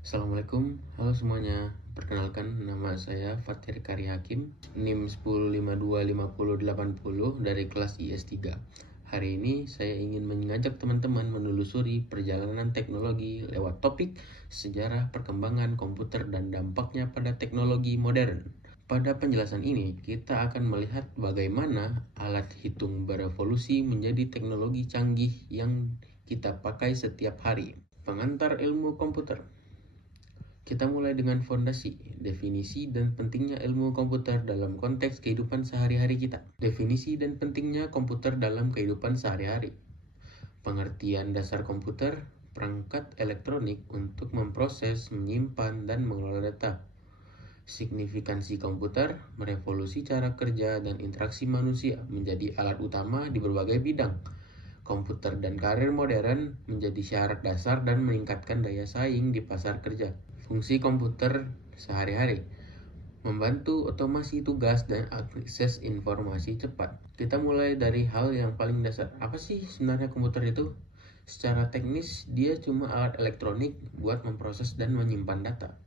Assalamualaikum, halo semuanya. Perkenalkan, nama saya Fatir Kari Hakim, NIM 10525080 dari kelas IS3. Hari ini saya ingin mengajak teman-teman menelusuri perjalanan teknologi lewat topik sejarah perkembangan komputer dan dampaknya pada teknologi modern. Pada penjelasan ini, kita akan melihat bagaimana alat hitung berevolusi menjadi teknologi canggih yang kita pakai setiap hari. Pengantar ilmu komputer. Kita mulai dengan fondasi, definisi dan pentingnya ilmu komputer dalam konteks kehidupan sehari-hari kita. Definisi dan pentingnya komputer dalam kehidupan sehari-hari. Pengertian dasar komputer, perangkat elektronik untuk memproses, menyimpan, dan mengelola data. Signifikansi komputer, merevolusi cara kerja dan interaksi manusia menjadi alat utama di berbagai bidang. Komputer dan karir modern menjadi syarat dasar dan meningkatkan daya saing di pasar kerja. Fungsi komputer sehari-hari membantu otomasi tugas dan akses informasi cepat. Kita mulai dari hal yang paling dasar. Apa sih sebenarnya komputer itu? Secara teknis, dia cuma alat elektronik buat memproses dan menyimpan data.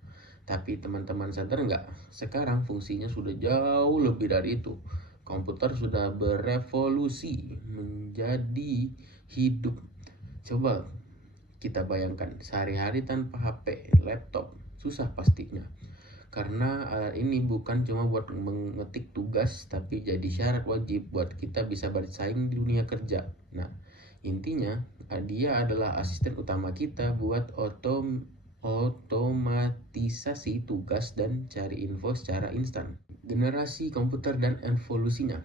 Tapi teman-teman sadar nggak? Sekarang fungsinya sudah jauh lebih dari itu. Komputer sudah berevolusi menjadi hidup. Coba kita bayangkan sehari-hari tanpa HP, laptop, susah pastinya. Karena ini bukan cuma buat mengetik tugas, tapi jadi syarat wajib buat kita bisa bersaing di dunia kerja. Nah, intinya dia adalah asisten utama kita buat otomatisasi tugas dan cari info secara instan. Generasi komputer dan evolusinya.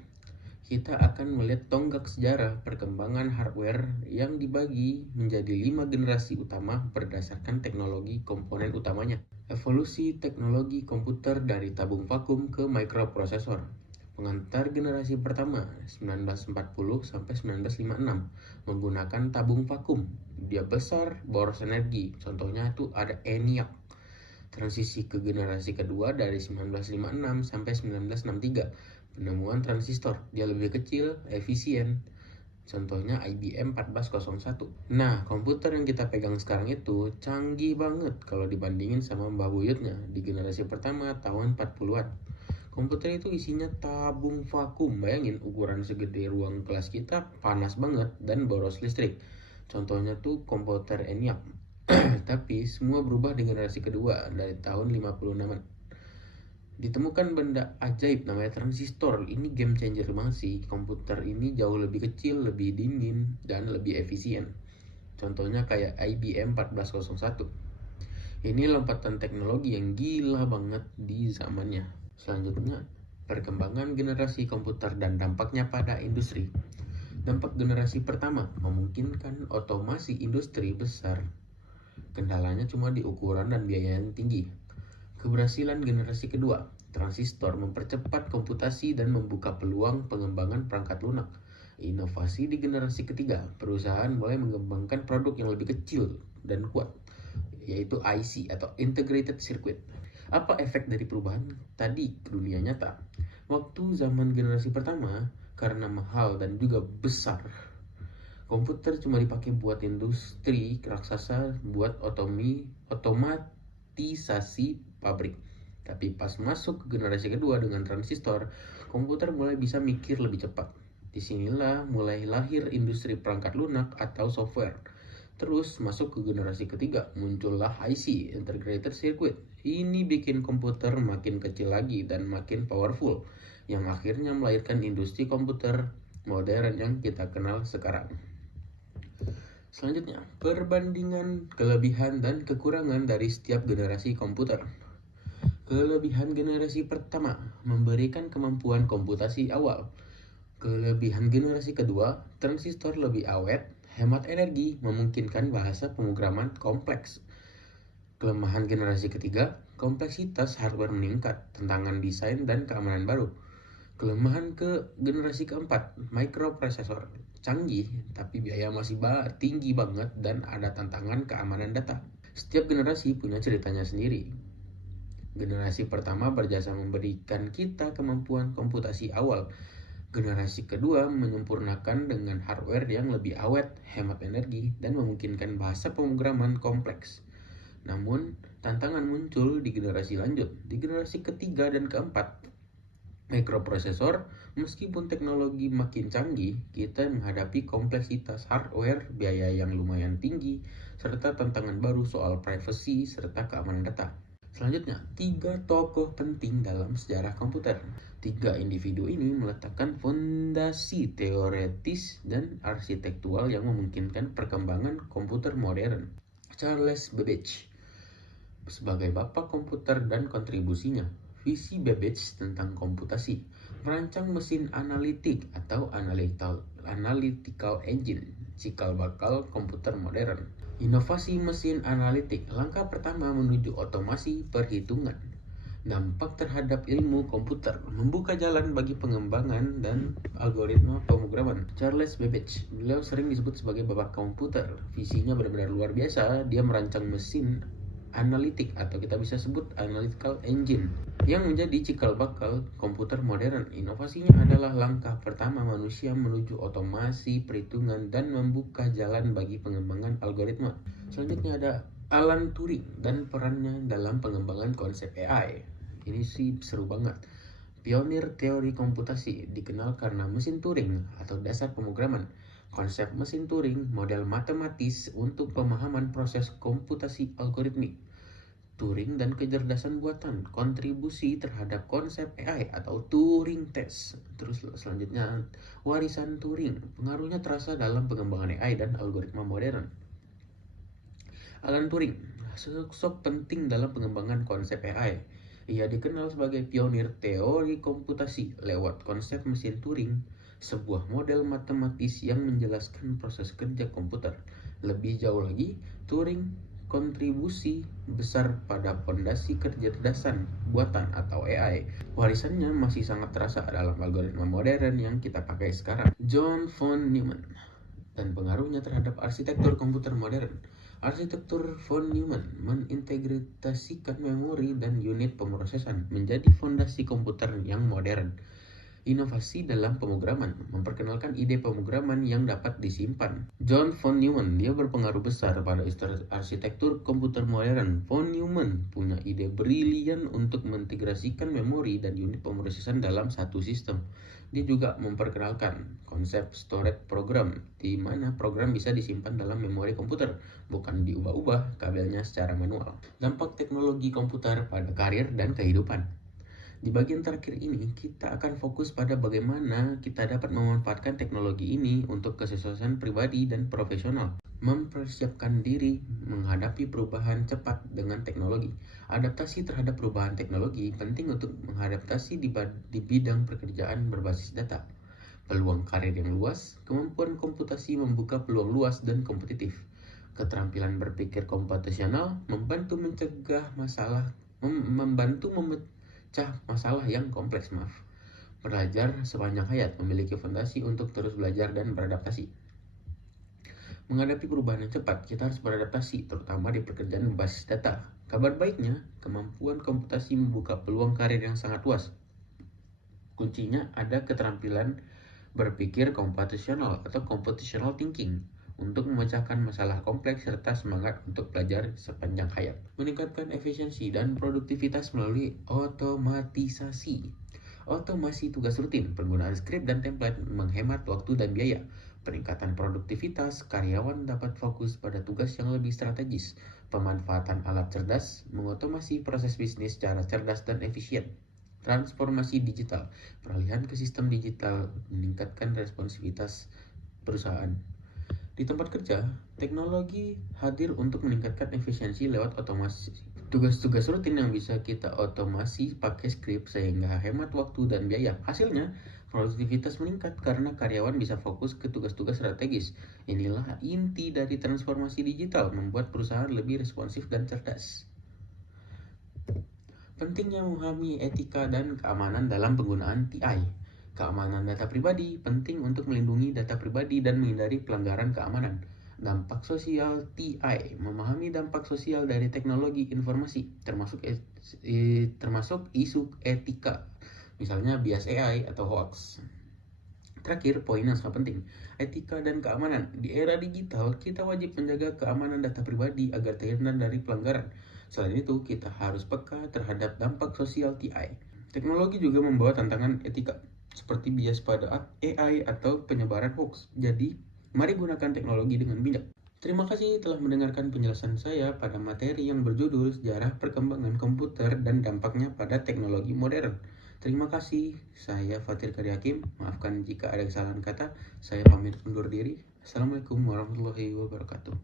Kita akan melihat tonggak sejarah perkembangan hardware yang dibagi menjadi 5 generasi utama berdasarkan teknologi komponen utamanya. Evolusi teknologi komputer dari tabung vakum ke microprosesor. Pengantar generasi pertama 1940 sampai 1956 menggunakan tabung vakum. Dia besar, boros energi. Contohnya itu ada ENIAC. Transisi ke generasi kedua dari 1956 sampai 1963. Penemuan transistor, dia lebih kecil, efisien. Contohnya IBM 1401. Nah, komputer yang kita pegang sekarang itu canggih banget kalau dibandingin sama mbah buyutnya di generasi pertama tahun 40-an. Komputer itu isinya tabung vakum. Bayangin ukuran segede ruang kelas kita, panas banget dan boros listrik. Contohnya tuh komputer ENIAC. Tapi semua berubah di generasi kedua dari tahun 56-an. Ditemukan benda ajaib namanya transistor. Ini game changer banget sih. Komputer ini jauh lebih kecil, lebih dingin, dan lebih efisien. Contohnya kayak IBM 1401. Ini lompatan teknologi yang gila banget di zamannya. Selanjutnya, perkembangan generasi komputer dan dampaknya pada industri. Dampak generasi pertama memungkinkan otomasi industri besar. Kendalanya cuma di ukuran dan biaya yang tinggi. Keberhasilan generasi kedua, transistor mempercepat komputasi dan membuka peluang pengembangan perangkat lunak. Inovasi di generasi ketiga, perusahaan mulai mengembangkan produk yang lebih kecil dan kuat, yaitu IC atau Integrated Circuit. Apa efek dari perubahan tadi ke dunia nyata? Waktu zaman generasi pertama, karena mahal dan juga besar, komputer cuma dipakai buat industri raksasa, buat otomatisasi pabrik. Tapi pas masuk ke generasi kedua dengan transistor, komputer mulai bisa mikir lebih cepat. Disinilah mulai lahir industri perangkat lunak atau software. Terus masuk ke generasi ketiga, muncullah IC, Integrated Circuit. Ini bikin komputer makin kecil lagi dan makin powerful, yang akhirnya melahirkan industri komputer modern yang kita kenal sekarang. Selanjutnya, perbandingan kelebihan dan kekurangan dari setiap generasi komputer. Kelebihan generasi pertama memberikan kemampuan komputasi awal. Kelebihan generasi kedua, transistor lebih awet, hemat energi, memungkinkan bahasa pemrograman kompleks. Kelemahan generasi ketiga, kompleksitas hardware meningkat, tantangan desain dan keamanan baru. Kelemahan ke generasi keempat, microprosesor. Canggih, tapi biaya masih tinggi banget dan ada tantangan keamanan data. Setiap generasi punya ceritanya sendiri. Generasi pertama berjasa memberikan kita kemampuan komputasi awal. Generasi kedua menyempurnakan dengan hardware yang lebih awet, hemat energi, dan memungkinkan bahasa pemrograman kompleks. Namun, Tantangan muncul di generasi lanjut, di generasi ketiga dan keempat. Mikroprosesor, meskipun teknologi makin canggih, kita menghadapi kompleksitas hardware, biaya yang lumayan tinggi, serta tantangan baru soal privacy serta keamanan data. Selanjutnya, 3 tokoh penting dalam sejarah komputer. 3 individu ini meletakkan fondasi teoretis dan arsitektural yang memungkinkan perkembangan komputer modern. Charles Babbage sebagai bapak komputer dan kontribusinya. Visi Babbage tentang komputasi, merancang mesin analitik atau analytical engine, cikal bakal komputer modern. Inovasi mesin analitik, langkah pertama menuju otomasi perhitungan. Dampak terhadap ilmu komputer, membuka jalan bagi pengembangan dan algoritma pemrograman. Charles Babbage, beliau sering disebut sebagai bapak komputer. Visinya benar-benar luar biasa. Dia merancang mesin analitik atau kita bisa sebut analytical engine yang menjadi cikal bakal komputer modern. Inovasinya adalah langkah pertama manusia menuju otomasi perhitungan dan membuka jalan bagi pengembangan algoritma. Selanjutnya ada Alan Turing dan perannya dalam pengembangan konsep AI. Ini sih seru banget. Pionir teori komputasi, dikenal karena mesin Turing atau dasar pemrograman. Konsep mesin Turing, model matematis untuk pemahaman proses komputasi algoritmik. Turing dan kecerdasan buatan, kontribusi terhadap konsep AI atau Turing test. Terus selanjutnya, warisan Turing, pengaruhnya terasa dalam pengembangan AI dan algoritma modern. Alan Turing, sosok penting dalam pengembangan konsep AI. Ia dikenal sebagai pionir teori komputasi lewat konsep mesin Turing, sebuah model matematis yang menjelaskan proses kerja komputer. Lebih jauh lagi, Turing kontribusi besar pada fondasi kecerdasan buatan atau AI. Warisannya masih sangat terasa dalam algoritma modern yang kita pakai sekarang. John von Neumann dan pengaruhnya terhadap arsitektur komputer modern. Arsitektur von Neumann mengintegrasikan memori dan unit pemrosesan menjadi fondasi komputer yang modern. Inovasi dalam pemrograman, memperkenalkan ide pemrograman yang dapat disimpan. John von Neumann, dia berpengaruh besar pada arsitektur komputer modern. Von Neumann punya ide brilian untuk mengintegrasikan memori dan unit pemrosesan dalam satu sistem. Dia juga memperkenalkan konsep storage program, di mana program bisa disimpan dalam memori komputer, bukan diubah-ubah kabelnya secara manual. Dampak teknologi komputer pada karir dan kehidupan. Di bagian terakhir ini, kita akan fokus pada bagaimana kita dapat memanfaatkan teknologi ini untuk kesuksesan pribadi dan profesional. Mempersiapkan diri menghadapi perubahan cepat dengan teknologi. Adaptasi terhadap perubahan teknologi penting untuk mengadaptasi di bidang pekerjaan berbasis data. Peluang karir yang luas, kemampuan komputasi membuka peluang luas dan kompetitif. Keterampilan berpikir komputasional membantu mencegah masalah, membantu memecah masalah yang kompleks. Belajar sepanjang hayat, memiliki fondasi untuk terus belajar dan beradaptasi. Menghadapi perubahan yang cepat, kita harus beradaptasi, terutama di pekerjaan berbasis data. Kabar baiknya, kemampuan komputasi membuka peluang karir yang sangat luas. Kuncinya ada keterampilan berpikir komputasional atau computational thinking untuk memecahkan masalah kompleks serta semangat untuk belajar sepanjang hayat. Meningkatkan efisiensi dan produktivitas melalui otomatisasi. Otomasi tugas rutin, penggunaan skrip dan template menghemat waktu dan biaya. Peningkatan produktivitas, karyawan dapat fokus pada tugas yang lebih strategis. Pemanfaatan alat cerdas, mengotomasi proses bisnis secara cerdas dan efisien. Transformasi digital, peralihan ke sistem digital meningkatkan responsivitas perusahaan. Di tempat kerja, teknologi hadir untuk meningkatkan efisiensi lewat otomasi. Tugas-tugas rutin yang bisa kita otomasi pakai skrip sehingga hemat waktu dan biaya. Hasilnya, produktivitas meningkat karena karyawan bisa fokus ke tugas-tugas strategis. Inilah inti dari transformasi digital, membuat perusahaan lebih responsif dan cerdas. Pentingnya memahami etika dan keamanan dalam penggunaan TI. Keamanan data pribadi penting untuk melindungi data pribadi dan menghindari pelanggaran keamanan. Dampak sosial TI, memahami dampak sosial dari teknologi informasi, termasuk isu etika, misalnya bias AI atau hoax. Terakhir, poin yang sangat penting, etika dan keamanan. Di era digital, kita wajib menjaga keamanan data pribadi agar terhindar dari pelanggaran. Selain itu, kita harus peka terhadap dampak sosial TI. Teknologi juga membawa tantangan etika, seperti bias pada AI atau penyebaran hoax. Jadi, mari gunakan teknologi dengan bijak. Terima kasih telah mendengarkan penjelasan saya pada materi yang berjudul Sejarah Perkembangan Komputer dan Dampaknya pada Teknologi Modern. Terima kasih, saya Fatir Karyakim. Maafkan jika ada kesalahan kata. Saya pamit undur diri. Assalamualaikum warahmatullahi wabarakatuh.